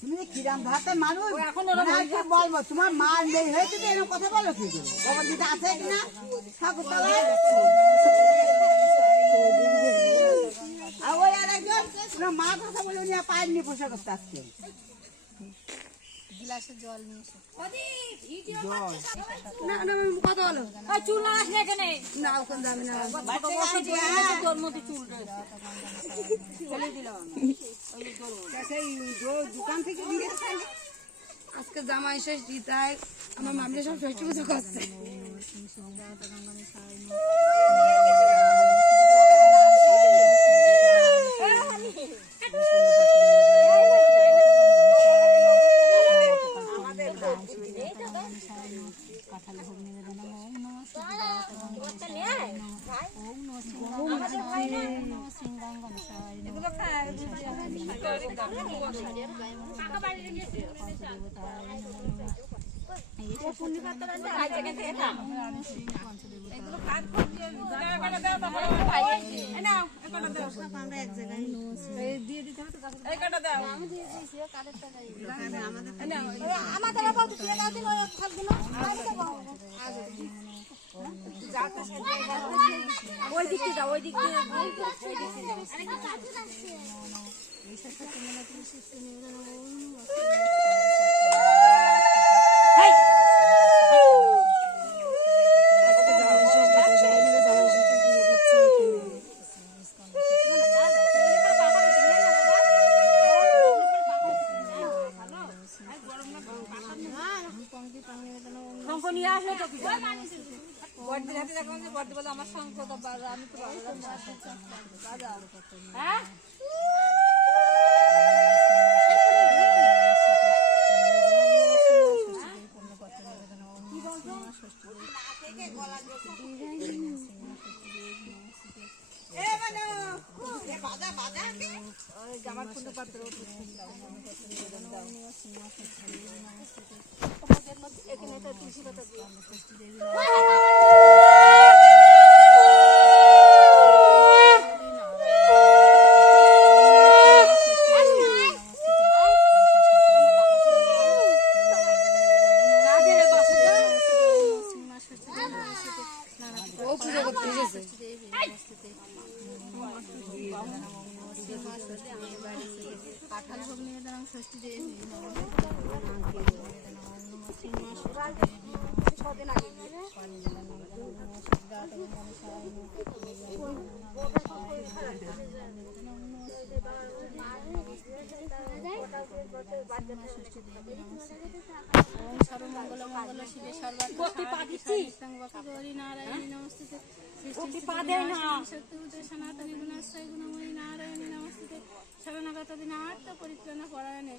তুমি কিরাম ভাতে মানুষ এখন বলবো তোমার মা নেই হয়েছে তো এরকম কথা বলো কি গোবর দিতে আছে কিনা ঠাকুর তলায় আর ওই আর একজন তোমার মা কথা বলে উনি পায়েননি পোষা করতে আসছে গ্লাসে জল নিয়ে না না কথা বলো চুল না আসলে এখানে না ওখানে যাবে না তোর মতো চুল সেই দোকান থেকে নিয়ে আজকে জামাই ষষ্ঠী তাই আমার মামলা সব ষষ্ঠী পুজো করছে ওই দিক দিয়ে যাও ওই দিক দিয়ে আমার সঙ্গে আমি তো হ্যাঁ জামার ফুল পাত্র এখানে তুলসী পাতা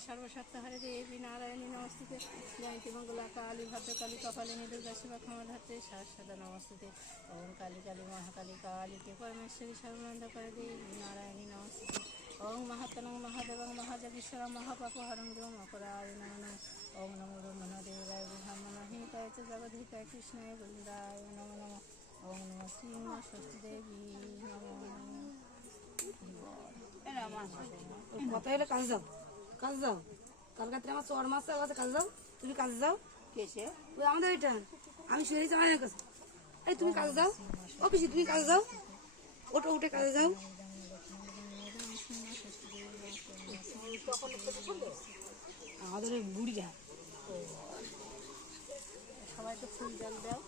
सर्वसत्ताहारे देवी नारायणी नमस्ते जयंती मंगला काली भद्रकाली कपालिनी दुर्गा शिवा क्षमाधात्री शाश्वता नमस्ते ओम काली काली महाकाली काली के परमेश्वरी सर्वानंदकर देवी नारायणी नमस्ते ओम महातनं महादेवं महाजगीश्वरं महापापहरं मकराय नमः ओम नमो ब्रह्मदेवाय ब्रह्मणहिताय च जगद्धिताय कृष्णाय गोविन्दाय नमो नमः ओम नमः श्री षष्ठी देवी नमो কথা হলে কাজে যাও কাজে যাও কাল রাত্রে আমার চর মাছ আছে কাজে যাও তুমি কাজে যাও কেসে ওই আমাদের ওইটা আমি শুয়ে যাই আমার কাছে এই তুমি কাজে যাও ও পিসি তুমি কাজে যাও ওটা উঠে কাজে যাও আমাদের বুড়িটা সবাই তো ফুল জল দাও